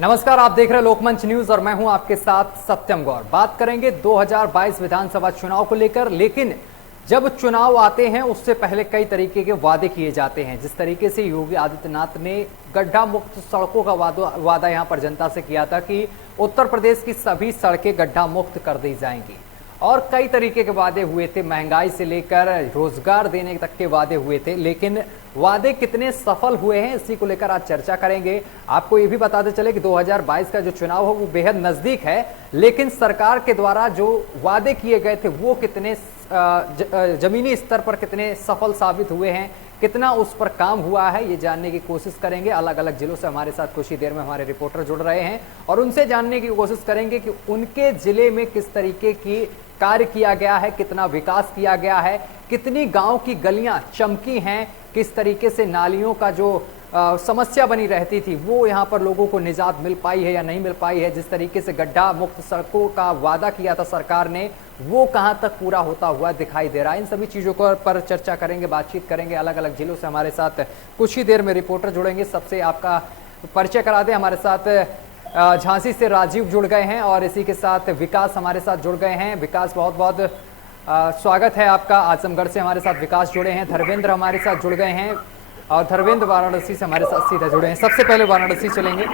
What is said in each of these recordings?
नमस्कार, आप देख रहे हैं लोकमंच न्यूज और मैं हूं आपके साथ सत्यम गौर। बात करेंगे 2022 विधानसभा चुनाव को लेकर, लेकिन जब चुनाव आते हैं उससे पहले कई तरीके के वादे किए जाते हैं। जिस तरीके से योगी आदित्यनाथ ने गड्ढा मुक्त सड़कों का वादा यहां पर जनता से किया था कि उत्तर प्रदेश की सभी सड़कें गड्ढा मुक्त कर दी जाएंगी, और कई तरीके के वादे हुए थे, महंगाई से लेकर रोजगार देने तक के वादे हुए थे। लेकिन वादे कितने सफल हुए हैं, इसी को लेकर आज चर्चा करेंगे। आपको ये भी बताते चले कि 2022 का जो चुनाव हो वो बेहद नजदीक है, लेकिन सरकार के द्वारा जो वादे किए गए थे वो कितने जमीनी स्तर पर कितने सफल साबित हुए हैं, कितना उस पर काम हुआ है, ये जानने की कोशिश करेंगे। अलग अलग जिलों से हमारे साथ कुछ ही देर में हमारे रिपोर्टर जुड़ रहे हैं और उनसे जानने की कोशिश करेंगे कि उनके जिले में किस तरीके की कार्य किया गया है, कितना विकास किया गया है, कितनी गांव की गलियां चमकी हैं, किस तरीके से नालियों का जो समस्या बनी रहती थी वो यहाँ पर लोगों को निजात मिल पाई है या नहीं मिल पाई है। जिस तरीके से गड्ढा मुक्त सड़कों का वादा किया था सरकार ने, वो कहाँ तक पूरा होता हुआ दिखाई दे रहा है। इन सभी चीज़ों पर चर्चा करेंगे, बातचीत करेंगे। अलग अलग जिलों से हमारे साथ कुछ ही देर में रिपोर्टर जुड़ेंगे। सबसे आपका परिचय करा दें, हमारे साथ झांसी से राजीव जुड़ गए हैं और इसी के साथ विकास हमारे साथ जुड़ गए हैं। विकास, बहुत बहुत स्वागत है आपका। आजमगढ़ से हमारे साथ विकास जुड़े हैं। धर्मेंद्र हमारे साथ जुड़ गए हैं और धर्मेंद्र वाराणसी से हमारे साथ सीधे जुड़े हैं। सबसे पहले वाराणसी चलेंगे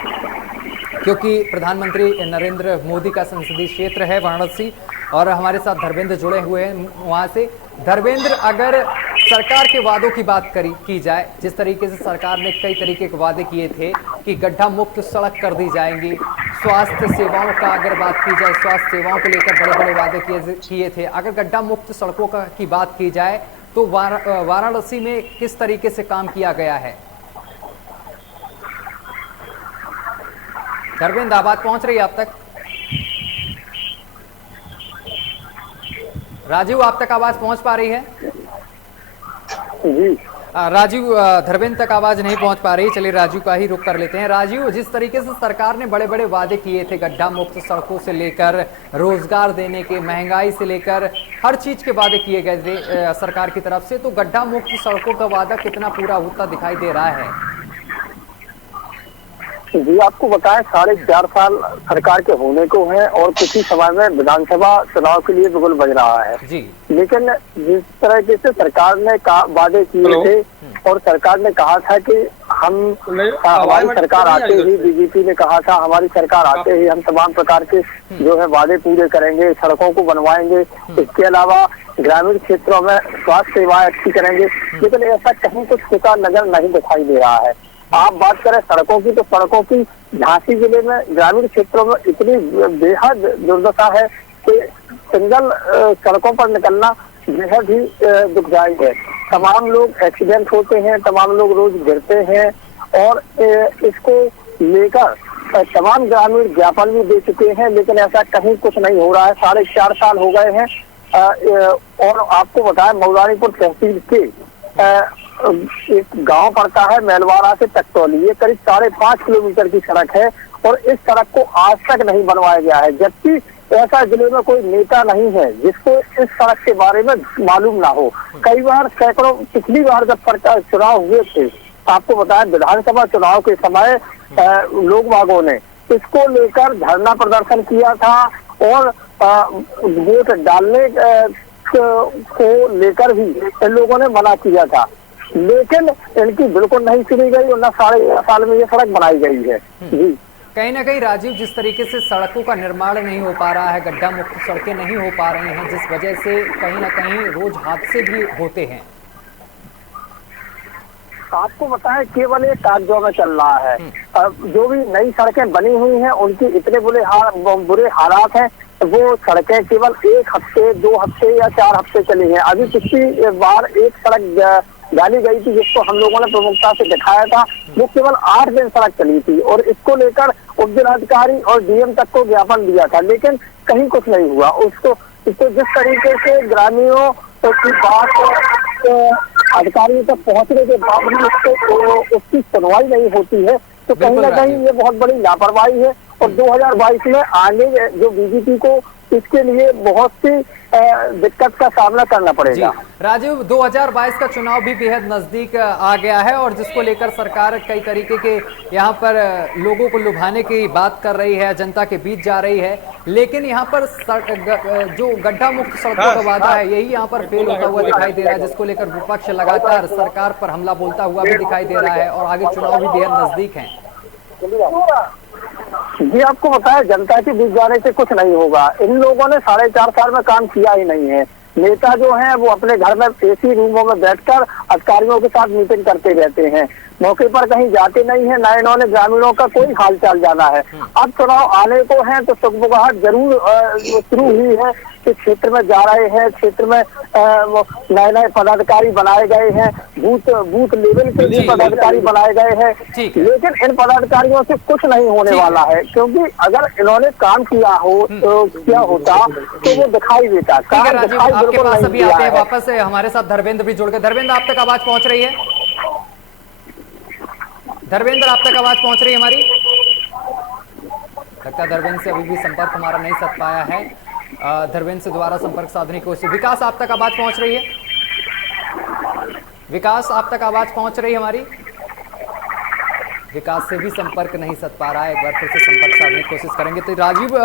क्योंकि प्रधानमंत्री नरेंद्र मोदी का संसदीय क्षेत्र है वाराणसी, और हमारे साथ धर्मेंद्र जुड़े हुए हैं वहाँ से। धर्मेंद्र, अगर सरकार के वादों की बात की जाए, जिस तरीके से सरकार ने कई तरीके के वादे किए थे कि गड्ढा मुक्त सड़क कर दी जाएंगी, स्वास्थ्य सेवाओं का अगर बात की जाए, स्वास्थ्य सेवाओं को लेकर बड़े बड़े वादे किए थे। अगर गड्ढा मुक्त सड़कों की बात की जाए तो वाराणसी में किस तरीके से काम किया गया है? धर्मेंद्र, आवाज पहुंच रही है आप तक? राजीव, आप तक आवाज पहुंच पा रही है? जी राजीव, धर्मेंद्र तक आवाज नहीं पहुंच पा रही। चलिए राजीव का ही रुख कर लेते हैं। राजीव, जिस तरीके से सरकार ने बड़े बड़े वादे किए थे, गड्ढा मुक्त सड़कों से लेकर रोजगार देने के, महंगाई से लेकर हर चीज के वादे किए गए थे सरकार की तरफ से, तो गड्ढा मुक्त सड़कों का वादा कितना पूरा होता दिखाई दे रहा है? जी, आपको बताएं 4.5 साल सरकार के होने को है और कुछ ही समय में विधानसभा चुनाव के लिए बिगुल बज रहा है जी। लेकिन जिस तरीके से सरकार ने वादे किए थे और सरकार ने कहा था कि हमारी सरकार आते ही, बीजेपी ने कहा था हमारी सरकार आते ही हम तमाम प्रकार के जो है वादे पूरे करेंगे, सड़कों को बनवाएंगे, इसके अलावा ग्रामीण क्षेत्रों में स्वास्थ्य सेवाएं अच्छी करेंगे, लेकिन ऐसा कहीं कुछ होता नजर नहीं दिखाई दे रहा है। आप बात करें सड़कों की, तो सड़कों की झांसी जिले में ग्रामीण क्षेत्रों में इतनी बेहद दुर्दशा है कि सिंगल सड़कों पर निकलना बेहद ही दुखदायी है। तमाम लोग एक्सीडेंट होते हैं, तमाम लोग रोज गिरते हैं और इसको लेकर तमाम ग्रामीण ज्ञापन भी दे चुके हैं, लेकिन ऐसा कहीं कुछ नहीं हो रहा है। 4.5 साल हो गए हैं। और आपको बताएं, मऊरानीपुर तहसील के एक गांव पड़ता है मेलवाड़ा से टकटोली, ये करीब 5.5 किलोमीटर की सड़क है और इस सड़क को आज तक नहीं बनवाया गया है, जबकि ऐसा जिले में कोई नेता नहीं है जिसको इस सड़क के बारे में मालूम ना हो। कई बार, सैकड़ों, पिछली बार जब सरकार चुनाव हुए थे, आपको बताया विधानसभा चुनाव के समय लोग बागों ने इसको लेकर धरना प्रदर्शन किया था और वोट डालने को लेकर भी इन लोगों ने मना किया था, लेकिन इनकी बिल्कुल नहीं सुनी गई और न 4.5 साल में ये सड़क बनाई गई है। जी, कहीं ना कहीं राजीव, जिस तरीके से सड़कों का निर्माण नहीं हो पा रहा है, गड्ढा मुक्त सड़कें नहीं हो पा रही हैं, जिस वजह से कहीं ना कहीं रोज हादसे भी होते हैं। आपको बताएं, केवल एक कागजों में चल रहा है। जो भी नई सड़कें बनी हुई हैं उनकी इतने बुरे हालात हैं, वो सड़कें केवल 1 हफ्ते, 2 हफ्ते या 4 हफ्ते चली हैं। अभी पिछली बार एक सड़क डाली गई थी जिसको हम लोगों ने प्रमुखता से दिखाया था, वो केवल 8 दिन सड़क चली थी और इसको लेकर उप जिलाधिकारी और डीएम तक को ज्ञापन दिया था, लेकिन कहीं कुछ नहीं हुआ। इसको जिस तरीके से ग्रामीणों की बात अधिकारियों तक पहुंचने के बावजूद उसकी सुनवाई नहीं होती है, तो कहीं ना कहीं ये बहुत बड़ी लापरवाही है। और 2022 में आगे जो बीजेपी को इसके लिए बहुत सी दिक्कत का सामना करना पड़ेगा। राजीव, 2022 का चुनाव भी बेहद नजदीक आ गया है और जिसको लेकर सरकार कई तरीके के यहाँ पर लोगों को लुभाने की बात कर रही है, जनता के बीच जा रही है, लेकिन यहाँ पर जो गड्ढा मुक्त सड़कों का वादा है यही यहाँ पर फेल होता हुआ दिखाई दे रहा है, जिसको लेकर विपक्ष लगातार सरकार पर हमला बोलता हुआ भी दिखाई दे रहा है और आगे चुनाव भी बेहद नजदीक है। जी, आपको बताया जनता के बीच जाने से कुछ नहीं होगा। इन लोगों ने 4.5 साल में काम किया ही नहीं है। नेता जो हैं वो अपने घर में एसी रूमों में बैठकर अधिकारियों के साथ मीटिंग करते रहते हैं, मौके पर कहीं जाते नहीं है, ना इन्होंने ग्रामीणों का कोई हाल चाल जाना है। अब चुनाव आने को है तो सुगबुगाहट जरूर शुरू हुई है कि क्षेत्र में जा रहे हैं, क्षेत्र में नए नए पदाधिकारी बनाए गए हैं, बूथ लेवल के भी पदाधिकारी बनाए गए हैं, लेकिन इन पदाधिकारियों से कुछ नहीं होने वाला है, क्योंकि अगर इन्होंने काम किया होता तो वो दिखाई देता। आपके पास अभी आते हैं वापस हमारे साथ धर्मेंद्र भी जुड़ गए। धर्मेंद्र, आप तक आवाज पहुंच रही है? धर्मेंद्र, आप तक आवाज पहुंच रही है हमारी? लगता है धर्मेंद्र से अभी भी संपर्क हमारा नहीं साध पाया है। धर्मेंद्र से दोबारा संपर्क साधने की कोशिश। विकास, आप तक आवाज पहुंच रही है? विकास, आप तक आवाज पहुंच रही है हमारी? विकास से भी संपर्क नहीं साध पा रहा है, एक बार फिर से संपर्क साधने की कोशिश करेंगे। तो राजीव,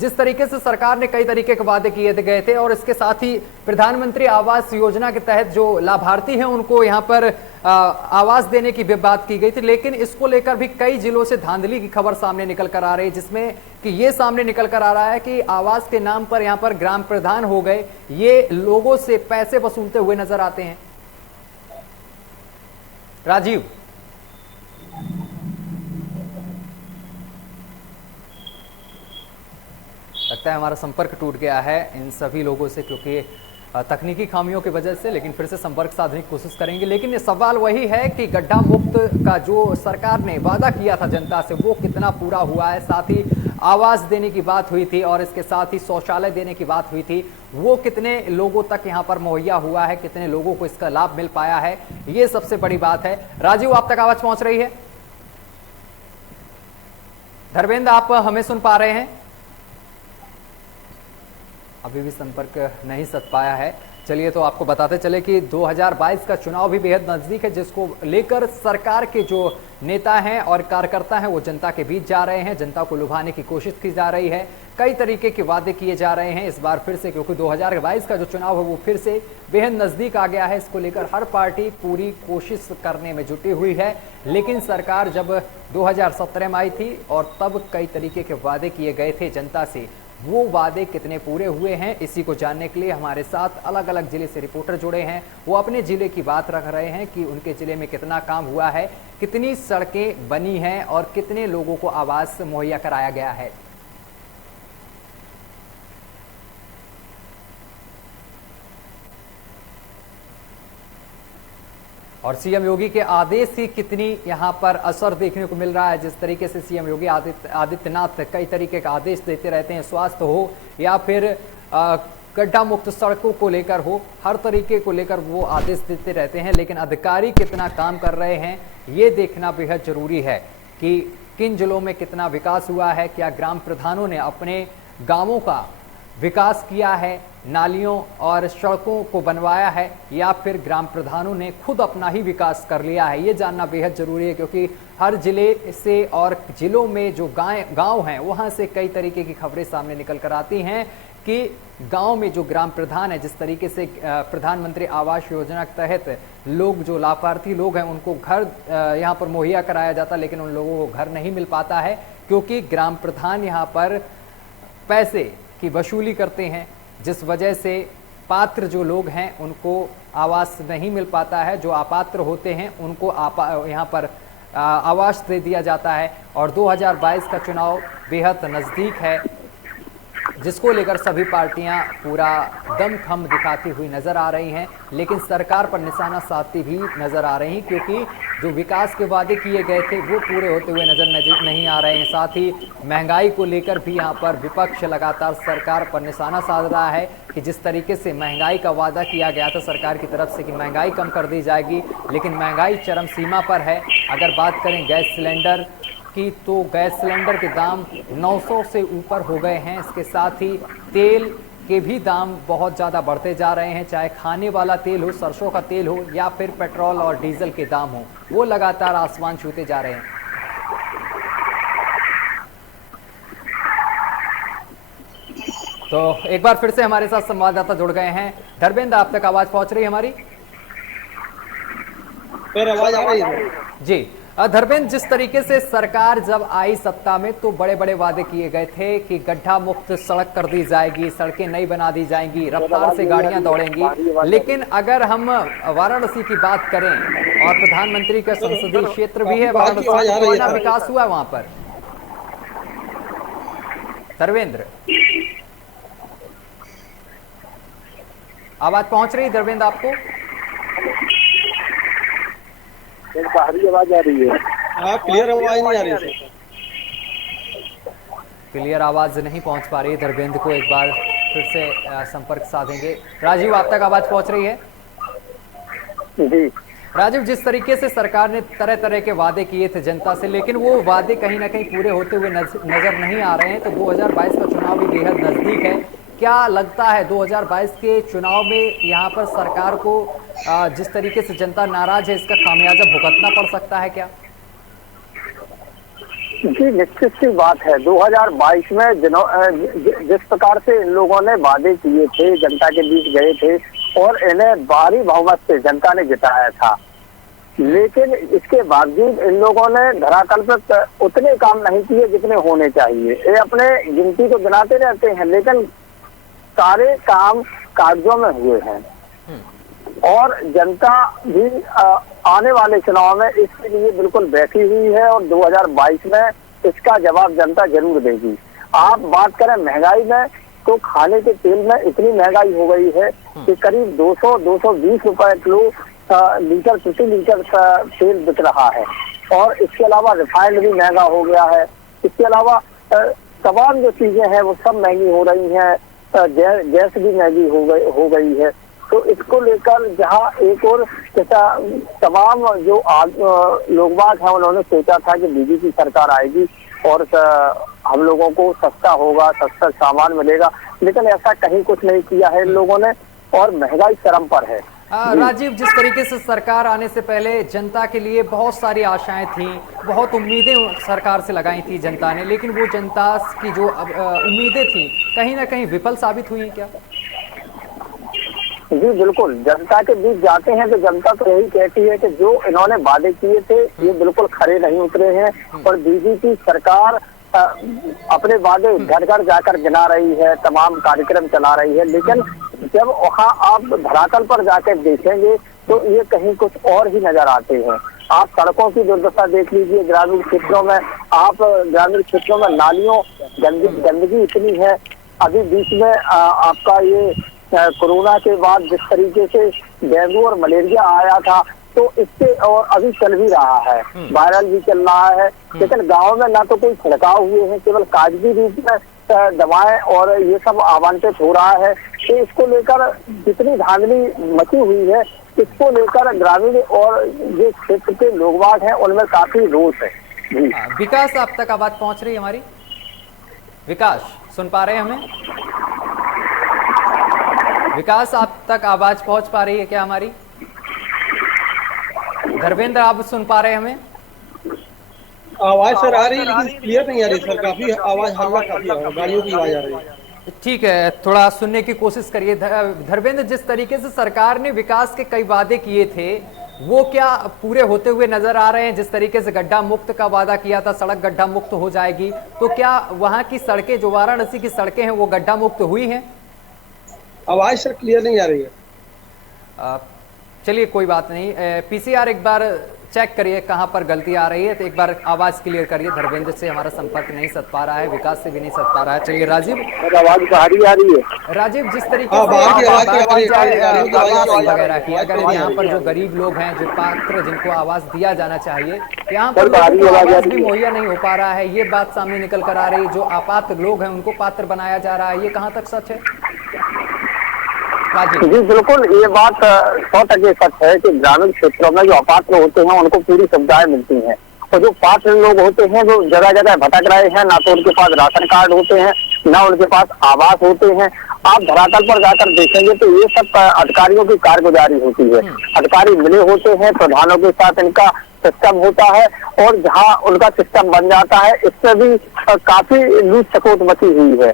जिस तरीके से सरकार ने कई तरीके के वादे किए गए थे और इसके साथ ही प्रधानमंत्री आवास योजना के तहत जो लाभार्थी हैं उनको यहाँ पर आवास देने की भी बात की गई थी, लेकिन इसको लेकर भी कई जिलों से धांधली की खबर सामने निकल कर आ रही है, जिसमें कि ये सामने निकल कर आ रहा है कि आवास के नाम पर यहाँ पर ग्राम प्रधान हो गए, ये लोगों से पैसे वसूलते हुए नजर आते हैं। राजीव, लगता है हमारा संपर्क टूट गया है इन सभी लोगों से, क्योंकि तकनीकी खामियों की वजह से, लेकिन फिर से संपर्क साधने की कोशिश करेंगे। लेकिन ये सवाल वही है कि गड्ढा मुक्त का जो सरकार ने वादा किया था जनता से वो कितना पूरा हुआ है। साथ ही आवास देने की बात हुई थी और इसके साथ ही शौचालय देने की बात हुई थी, वो कितने लोगों तक यहाँ पर मुहैया हुआ है, कितने लोगों को इसका लाभ मिल पाया है, ये सबसे बड़ी बात है। राजीव, आप तक आवाज पहुंच रही है? धर्मेंद्र, आप हमें सुन पा रहे हैं? अभी भी संपर्क नहीं साध पाया है। चलिए, तो आपको बताते चले कि 2022 का चुनाव भी बेहद नजदीक है, जिसको लेकर सरकार के जो नेता हैं और कार्यकर्ता हैं वो जनता के बीच जा रहे हैं, जनता को लुभाने की कोशिश की जा रही है, कई तरीके के वादे किए जा रहे हैं इस बार फिर से, क्योंकि 2022 का जो चुनाव है वो फिर से बेहद नजदीक आ गया है। इसको लेकर हर पार्टी पूरी कोशिश करने में जुटी हुई है, लेकिन सरकार जब 2017 में आई थी और तब कई तरीके के वादे किए गए थे जनता से, वो वादे कितने पूरे हुए हैं इसी को जानने के लिए हमारे साथ अलग अलग जिले से रिपोर्टर जुड़े हैं। वो अपने जिले की बात रख रहे हैं कि उनके जिले में कितना काम हुआ है, कितनी सड़कें बनी हैं और कितने लोगों को आवास मुहैया कराया गया है। और सीएम योगी के आदेश की कितनी यहाँ पर असर देखने को मिल रहा है। जिस तरीके से सीएम योगी आदित्यनाथ कई तरीके का आदेश देते रहते हैं, स्वास्थ्य हो या फिर गड्ढा मुक्त सड़कों को लेकर हो, हर तरीके को लेकर वो आदेश देते रहते हैं, लेकिन अधिकारी कितना काम कर रहे हैं ये देखना बेहद जरूरी है कि किन जिलों में कितना विकास हुआ है, क्या ग्राम प्रधानों ने अपने गांवों का विकास किया है, नालियों और सड़कों को बनवाया है, या फिर ग्राम प्रधानों ने खुद अपना ही विकास कर लिया है। ये जानना बेहद जरूरी है, क्योंकि हर जिले से और जिलों में जो गांव हैं वहां से कई तरीके की खबरें सामने निकल कर आती हैं कि गांव में जो ग्राम प्रधान है, जिस तरीके से प्रधानमंत्री आवास योजना के तहत लोग जो लाभार्थी लोग हैं उनको घर यहाँ पर मुहैया कराया जाता, लेकिन उन लोगों को घर नहीं मिल पाता है, क्योंकि ग्राम प्रधान यहाँ पर पैसे की वसूली करते हैं, जिस वजह से पात्र जो लोग हैं उनको आवास नहीं मिल पाता है। जो अपात्र होते हैं उनको यहाँ पर आवास दे दिया जाता है। और 2022 का चुनाव बेहद नज़दीक है, जिसको लेकर सभी पार्टियां पूरा दमखम दिखाती हुई नजर आ रही हैं, लेकिन सरकार पर निशाना साधती भी नजर आ रही, क्योंकि जो विकास के वादे किए गए थे वो पूरे होते हुए नजर नहीं आ रहे हैं। साथ ही महंगाई को लेकर भी यहाँ पर विपक्ष लगातार सरकार पर निशाना साध रहा है कि जिस तरीके से महंगाई का वादा किया गया था सरकार की तरफ से कि महंगाई कम कर दी जाएगी, लेकिन महंगाई चरम सीमा पर है। अगर बात करें गैस सिलेंडर की तो गैस सिलेंडर के दाम 900 से ऊपर हो गए हैं। इसके साथ ही तेल के भी दाम बहुत ज़्यादा बढ़ते जा रहे हैं, चाहे खाने वाला तेल हो, सरसों का तेल हो या फिर पेट्रोल और डीजल के दाम हो, वो लगातार आसमान छूते जा रहे हैं। तो एक बार फिर से हमारे साथ संवाददाता जुड़ गए हैं। धर्मेंद्र, आप तक आवाज पहुंच रही है हमारी? फिर आवाज आ रही है जी। धर्मेंद्र, जिस तरीके से सरकार जब आई सत्ता में तो बड़े बड़े वादे किए गए थे कि गड्ढा मुक्त सड़क कर दी जाएगी, सड़कें नई बना दी जाएंगी, रफ्तार से गाड़ियां दौड़ेंगी। लेकिन अगर हम वाराणसी की बात करें और प्रधानमंत्री का संसदीय क्षेत्र भी है वाराणसी, कितना विकास हुआ वहां पर? धर्मेंद्र, आवाज पहुंच रही है धर्मेंद्र आपको? बाहरी आवाज आ रही है? हाँ, क्लियर आवाज नहीं आ रही है। क्लियर आवाज नहीं पहुंच पा रही है धर्मेंद्र को, एक बार फिर से संपर्क साधेंगे। राजीव, आप तक आवाज पहुंच रही है? जी राजीव, जिस तरीके से सरकार ने तरह तरह के वादे किए थे जनता से, लेकिन वो वादे कहीं ना कहीं पूरे होते हुए नजर नहीं आ रहे हैं, तो 2022 का चुनाव भी बेहद नजदीक है। क्या लगता है 2022 के चुनाव में यहाँ पर सरकार को जिस तरीके से जनता नाराज है, इसका खामियाजा भुगतना पड़ सकता है क्या? जी, निश्चित सी बात है। 2022 में जिस प्रकार से इन लोगों ने वादे किए थे, जनता के बीच गए थे और इन्हें भारी बहुमत से जनता ने जिताया था, लेकिन इसके बावजूद इन लोगों ने धरातल पर उतने काम नहीं किए जितने होने चाहिए। ये अपने गिनती को गिनाते रहते हैं, लेकिन सारे काम कागजों में हुए हैं और जनता भी आने वाले चुनाव में इसके लिए बिल्कुल बैठी हुई है और 2022 में इसका जवाब जनता जरूर देगी। आप बात करें महंगाई में, तो खाने के तेल में इतनी महंगाई हो गई है कि करीब 200-220 रुपए किलो लीटर प्रति लीटर तेल बिक रहा है और इसके अलावा रिफाइंड भी महंगा हो गया है। इसके अलावा तमाम जो चीजें हैं वो सब महंगी हो रही हैं, गैस भी महंगी हो गई है। तो इसको लेकर जहां एक और तमाम जो लोगबाग हैं उन्होंने सोचा था कि बीजेपी सरकार आएगी और हम लोगों को सस्ता होगा, सस्ता सामान मिलेगा, लेकिन ऐसा कहीं कुछ नहीं किया है इन लोगों ने और महंगाई चरम पर है। राजीव, जिस तरीके से सरकार आने से पहले जनता के लिए बहुत सारी आशाएं थी, बहुत उम्मीदें सरकार से लगाई थी जनता ने, लेकिन वो जनता की जो उम्मीदें थी कहीं ना कहीं विफल साबित हुई क्या? जी बिल्कुल, जनता के बीच जाते हैं तो जनता तो यही कहती है कि जो इन्होंने वादे किए थे ये बिल्कुल खरे नहीं उतरे हैं और बीजेपी सरकार अपने वादे घर घर जाकर गिना रही है, तमाम कार्यक्रम चला रही है, लेकिन जब वहाँ आप धरातल पर जाकर देखेंगे तो ये कहीं कुछ और ही नजर आते हैं। आप सड़कों की दुर्दशा देख लीजिए, ग्रामीण क्षेत्रों में ग्रामीण क्षेत्रों में नालियों गंदगी इतनी है। अभी बीच में आपका ये कोरोना के बाद जिस तरीके से डेंगू और मलेरिया आया था तो इससे और अभी चल भी रहा है, वायरल भी चल रहा है, लेकिन गांव में ना तो कोई छिड़काव हुए हैं, केवल कागजी रूप में दवाएं और ये सब आवंटित हो रहा है। तो इसको लेकर जितनी धांधली मची हुई है, इसको लेकर ग्रामीण और जो क्षेत्र के लोगबाग हैं उनमें काफी रोष है। विकास, आप तक आवाज पहुंच रही है हमारी? विकास, सुन पा रहे हैं हमें? विकास, आप तक आवाज पहुंच पा रही है क्या हमारी? धर्मेंद्र, आप सुन पा रहे हैं हमें? आवाज सर आ रही है लेकिन क्लियर नहीं आ रही सर, काफी आवाज हल्ला, काफी गाड़ियों की आवाज आ रही है। ठीक है, थोड़ा सुनने की कोशिश करिए। धर्मेंद्र, जिस तरीके से सरकार ने विकास के कई वादे किए थे वो क्या पूरे होते हुए नजर आ रहे हैं? जिस तरीके से गड्ढा मुक्त का वादा किया था, सड़क गड्ढा मुक्त हो जाएगी, तो क्या वहां की सड़कें, जो वाराणसी की सड़कें हैं, वो गड्ढा मुक्त हुई हैं? आवाज सर क्लियर नहीं आ रही है। चलिए कोई बात नहीं, पीसीआर एक बार चेक करिए कहां पर गलती आ रही है, तो एक बार आवाज क्लियर करिए। धर्मेंद्र से हमारा संपर्क नहीं सध पा रहा है, विकास से भी नहीं सध पा रहा है। चलिए राजीव, आवाज बाहरी आ रही है? राजीव, जिस तरीके से वगैरह की, अगर यहाँ पर जो गरीब लोग हैं, जो पात्र, जिनको आवाज दिया जाना चाहिए, यहाँ पर आवाज भी मुहैया नहीं हो पा रहा है, ये बात सामने निकल कर आ रही है। जो अपात्र लोग हैं उनको पात्र बनाया जा रहा है, ये कहाँ तक सच है? जी बिल्कुल, ये बात 100% सच है कि ग्रामीण क्षेत्रों में जो अपात्र होते हैं उनको पूरी सुविधाएं मिलती हैं और जो पात्र लोग होते हैं वो जगह जगह भटक रहे हैं, ना तो उनके पास राशन कार्ड होते हैं, ना उनके पास आवास होते हैं। आप धरातल पर जाकर देखेंगे तो ये सब अधिकारियों की कारगुजारी होती है। अधिकारी मिले होते हैं, प्रधानों के साथ इनका सिस्टम होता है, और जहाँ उनका सिस्टम बन जाता है इससे भी काफी लूट सकूट मची हुई है।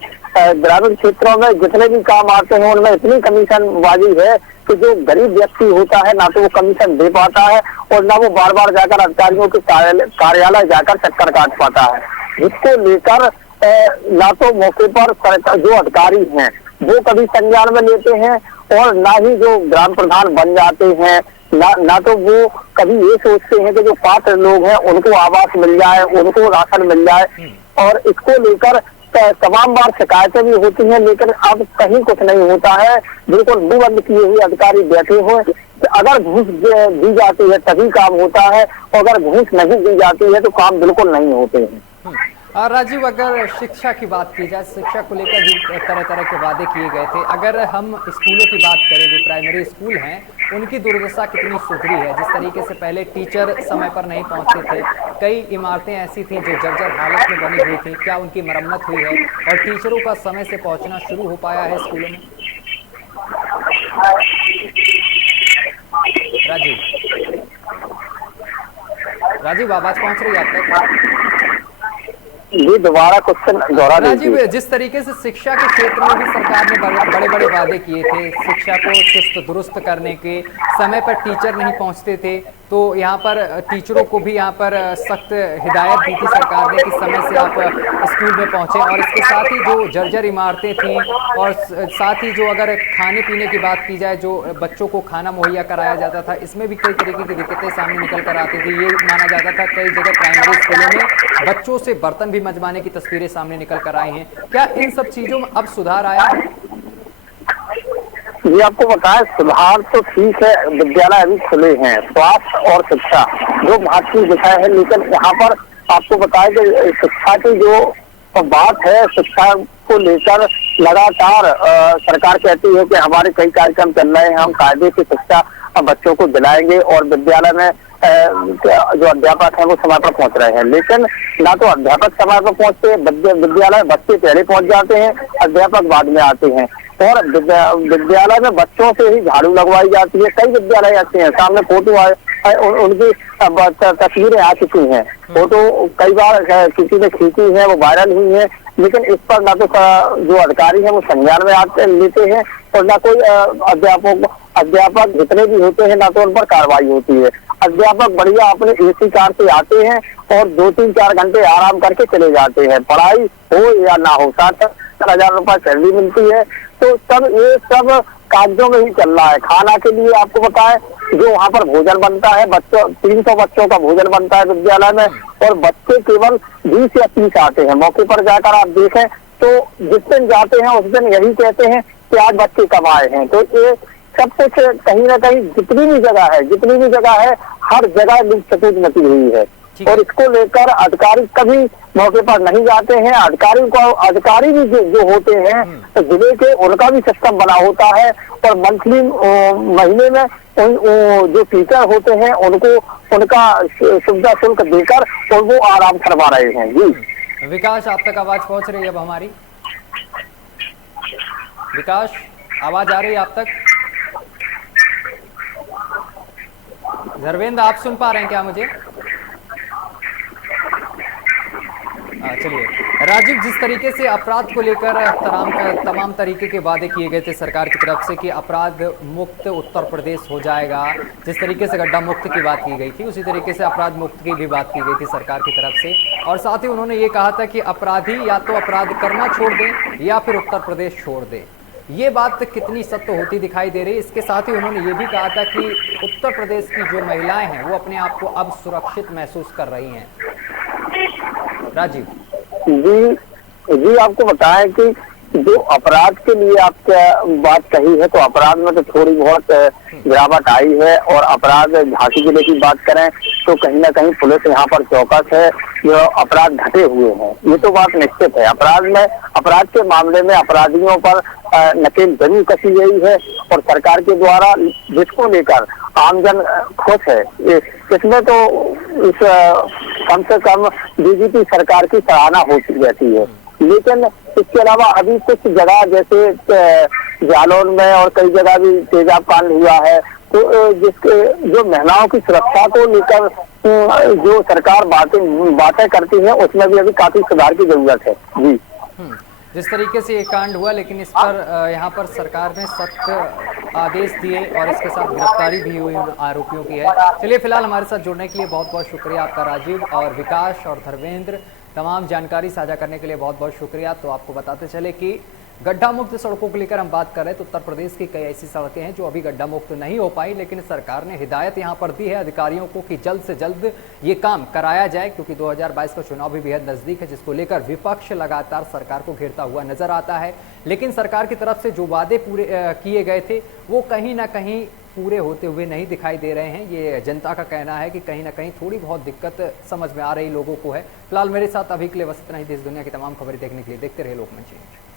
ग्रामीण क्षेत्रों में जितने भी काम आते हैं उनमें इतनी कमीशन बाजी है कि जो गरीब व्यक्ति होता है ना तो वो कमीशन दे पाता है और ना वो बार बार जाकर अधिकारियों के कार्यालय जाकर चक्कर काट पाता है, जिसको लेकर ना तो मौके पर सरकार जो अधिकारी हैं वो कभी संज्ञान में लेते हैं, और ना ही जो ग्राम प्रधान बन जाते हैं ना तो वो कभी ये सोचते हैं कि जो पात्र लोग हैं उनको आवास मिल जाए, उनको राशन मिल जाए। और इसको लेकर तमाम बार शिकायतें भी होती हैं, लेकिन अब कहीं कुछ नहीं होता है। बिल्कुल मुंह बंद किए हुए अधिकारी बैठे हुए, अगर घूस दी जाती है तभी काम होता है, और अगर घूस नहीं दी जाती है तो काम बिल्कुल नहीं होते हैं। और राजीव, अगर शिक्षा की बात की जाए, शिक्षा को लेकर भी तरह तरह के वादे किए गए थे। अगर हम स्कूलों की बात करें, जो प्राइमरी स्कूल हैं उनकी दुर्दशा कितनी सुधरी है? जिस तरीके से पहले टीचर समय पर नहीं पहुंचते थे, कई इमारतें ऐसी थी जो जर्जर हालत में बनी हुई थी, क्या उनकी मरम्मत हुई है और टीचरों का समय से पहुंचना शुरू हो पाया है स्कूलों में? राजीव, आवाज पहुंच रही है आप तक? ये दोबारा क्वेश्चन दोहरा दीजिए। राजीव, जिस तरीके से शिक्षा के क्षेत्र में भी सरकार ने बड़े बड़े वादे किए थे, शिक्षा को चुस्त दुरुस्त करने के, समय पर टीचर नहीं पहुंचते थे, तो यहाँ पर टीचरों को भी यहाँ पर सख्त हिदायत दी थी सरकार ने कि समय से आप स्कूल में पहुंचे। और इसके साथ ही जो जर्जर इमारतें थीं, और साथ ही जो अगर खाने पीने की बात की जाए, जो बच्चों को खाना मुहैया कराया जाता था, इसमें भी कई तरीके की दिक्कतें सामने निकल कर आती थी। ये माना जाता था कई जगह प्राइमरी स्कूलों में बच्चों से बर्तन भी मजमाने की तस्वीरें सामने निकल कर आई हैं। क्या इन सब चीजों में अब सुधार आया है? ये आपको बताएं, सुधार तो ठीक है, विद्यालय अभी खुले हैं, स्वास्थ्य और शिक्षा जो महत्वपूर्ण विषय है, लेकिन यहाँ पर आपको बताएं कि शिक्षा की जो बात है, शिक्षा को लेकर लगातार सरकार कहती है कि हमारे कई कार्यक्रम चल रहे हैं, हम कायदे की शिक्षा बच्चों को दिलाएंगे, और विद्यालय में जो अध्यापक हैं वो समय पर पहुंच रहे हैं, लेकिन ना तो अध्यापक समय पर पहुंचते, विद्यालय बच्चे पहले पहुंच जाते हैं, अध्यापक बाद में आते हैं, और विद्यालय में बच्चों से ही झाड़ू लगवाई जाती है। कई विद्यालय ऐसे हैं, सामने फोटो उनकी तस्वीरें आ चुकी हैं, फोटो कई बार किसी ने खींची है, वो वायरल हुई है, लेकिन इस पर ना तो जो अधिकारी हैं वो संज्ञान में लेते हैं, और ना कोई अध्यापक जितने भी होते हैं ना तो उन पर कार्रवाई होती है। अध्यापक बढ़िया अपने एसी कार से आते हैं और 2-3-4 घंटे आराम करके चले जाते हैं, पढ़ाई हो या ना हो, 60,000 रुपए सैलरी मिलती है। तो ये सब कागजों में ही चल रहा है। खाना के लिए आपको बताएं, जो वहाँ पर भोजन बनता है, 300 बच्चों का भोजन बनता है विद्यालय में, और बच्चे केवल 20 या 30 आते हैं। मौके पर जाकर आप देखें तो जिस दिन जाते हैं उस दिन यही कहते हैं कि आज बच्चे कम आए हैं। तो ये सब कुछ कहीं ना कहीं जितनी भी जगह है हर जगह लूट सपूत मची हुई है, और इसको लेकर अधिकारी कभी मौके पर नहीं जाते हैं। अधिकारी भी जो होते हैं जिले के, उनका भी सिस्टम बना होता है, और मंथली महीने में जो टीचर होते हैं उनको उनका सुविधा शुल्क देकर और वो आराम करवा रहे हैं। जी विकास, आप तक आवाज पहुंच रही है अब हमारी? विकास, आवाज आ रही है आप तक? धर्मेंद्र, आप सुन पा रहे हैं क्या मुझे? चलिए राजीव, जिस तरीके से अपराध को लेकर तमाम तरीके के वादे किए गए थे सरकार की तरफ से कि अपराध मुक्त उत्तर प्रदेश हो जाएगा, जिस तरीके से गड्ढा मुक्त की बात की गई थी उसी तरीके से अपराध मुक्त की भी बात की गई थी सरकार की तरफ से, और साथ ही उन्होंने ये कहा था कि अपराधी या तो अपराध करना छोड़ दें या फिर उत्तर प्रदेश छोड़ दें। ये बात कितनी सत्य होती दिखाई दे रही है? इसके साथ ही उन्होंने ये भी कहा था कि उत्तर प्रदेश की जो महिलाएं हैं वो अपने आप को अब सुरक्षित महसूस कर रही हैं। राजीव जी, आपको बताएं कि जो अपराध के लिए आप क्या बात कही है, तो अपराध में तो थोड़ी बहुत गिरावट आई है, और अपराध झांसी जिले की बात करें तो कहीं ना कहीं पुलिस यहाँ पर चौकस है, जो अपराध घटे हुए हैं, ये तो बात निश्चित है। अपराध के मामले में अपराधियों पर नकेल जरूर कसी गई है, और सरकार के द्वारा जिसको लेकर आमजन खुश है। इसमें तो इस कम से कम बीजेपी सरकार की सराहना होती रहती है। लेकिन इसके अलावा अभी कुछ जगह जैसे जालौन में और कई जगह भी तेजाब कांड हुआ है, तो जिसके जो महिलाओं की सुरक्षा को लेकर जो सरकार बातें करती है, उसमें भी अभी काफी सुधार की जरूरत है। जी जिस तरीके से ये कांड हुआ, लेकिन इस पर यहाँ पर सरकार ने सख्त आदेश दिए और इसके साथ गिरफ्तारी भी हुई उन आरोपियों की है। चलिए, फिलहाल हमारे साथ जुड़ने के लिए बहुत बहुत शुक्रिया आपका राजीव, और विकास और धर्मेंद्र तमाम जानकारी साझा करने के लिए बहुत बहुत शुक्रिया। तो आपको बताते चले कि गड्ढा मुक्त सड़कों को लेकर हम बात कर रहे हैं, तो उत्तर प्रदेश की कई ऐसी सड़कें हैं जो अभी गड्ढा मुक्त नहीं हो पाई, लेकिन सरकार ने हिदायत यहां पर दी है अधिकारियों को कि जल्द से जल्द ये काम कराया जाए, क्योंकि 2022 का चुनाव भी बेहद नजदीक है, जिसको लेकर विपक्ष लगातार सरकार को घेरता हुआ नजर आता है। लेकिन सरकार की तरफ से जो वादे पूरे किए गए थे वो कहीं ना कहीं पूरे होते हुए नहीं दिखाई दे रहे हैं। ये जनता का कहना है कि कहीं ना कहीं थोड़ी बहुत दिक्कत समझ में आ रही लोगों को है। फिलहाल मेरे साथ अभी के लिए बस इतना ही। देश दुनिया की तमाम खबरें देखने के लिए देखते रहे लोकमंच।